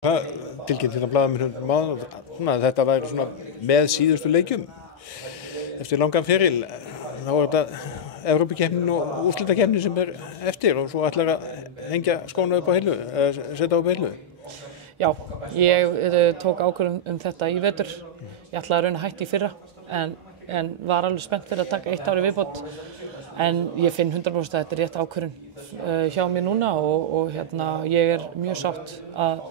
Það tilkynnt hérna blaðamönnum að þetta væri svona með síðustu leikjum eftir langan feril. Þá þetta Evrópukeppnin og úrslitakeppnin sem eftir og svo ætlar að hengja skóna upp á hillu, setja upp á hillu. Já, ég tók ákvörðun þetta í vetur. Ég ætlaði að rauna hætti í fyrra en var alveg spennt fyrir að taka 1 ár í viðbót. En ég finn 100% að þetta rétt ákvörðun hjá mér núna og ég mjög sátt að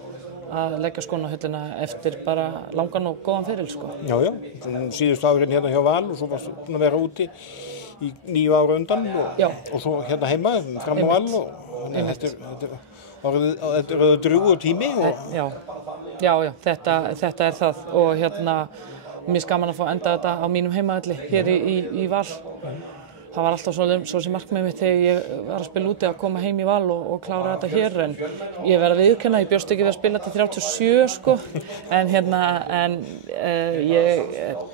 leggja skóna á hilluna eftir bara langan og góðan feril sko. Já, síðustu árin hérna hjá Val og svo varstu búin að vera úti í 9 ára undan og svo hérna heima fram á Val og þetta er drjúgur tími og... Já, þetta það og mér gaman að fá enda þetta á mínum heimavelli hér í Val. Það var alltaf svo sem markmið mitt þegar ég var að spila úti að koma heim í Val og klára þetta hér en ég verð að viðurkenna, ég bjóst ekki við að spila til 37 sko en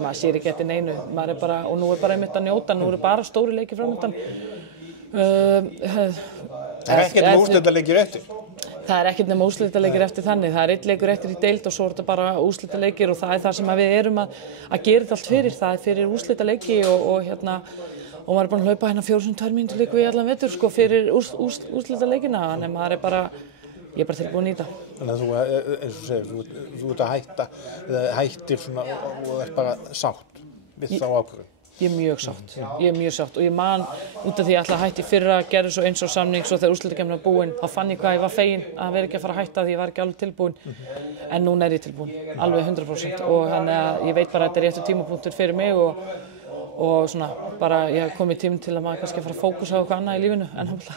maður sér ekki eftir neinu, maður er bara, og nú er bara einmitt að njóta, nú eru bara stóri leikir framöndan. Það er ekkert nema úrslitaleikir eftir? Það er ekkert nema úrslitaleikir eftir þannig, það er 1 leikur eftir í deild og svo er þetta bara úrslitaleikir og það er það sem við erum að gera þetta allt fyrir, það er fyrir úrslitaleiki og maður er búin að hlaupa hérna 4.2 mínútur líka í allan vetur sko fyrir úrslitaleikina, en maður ég er bara tilbúin í þetta. Þannig að þú, eins og segir, þú ert að hættir svona og ert bara sátt við þá ákvörðun. Ég er mjög sátt og ég man út af því ég ætla að hætta í fyrra, gerði svo eins og samning, svo þegar úrslitakeppnin var búin, þá fann ég hvað ég var fegin að vera ekki að fara að hætta því ég var ekki alveg tilbúin, en núna er ég tilbúin, alveg 100% og þannig að ég veit bara að þetta er réttur tímapunktur fyrir mig og svona bara ég hef komið tíminn til að maður kannski fara að fókusa á eitthvað annað í lífinu en handballa.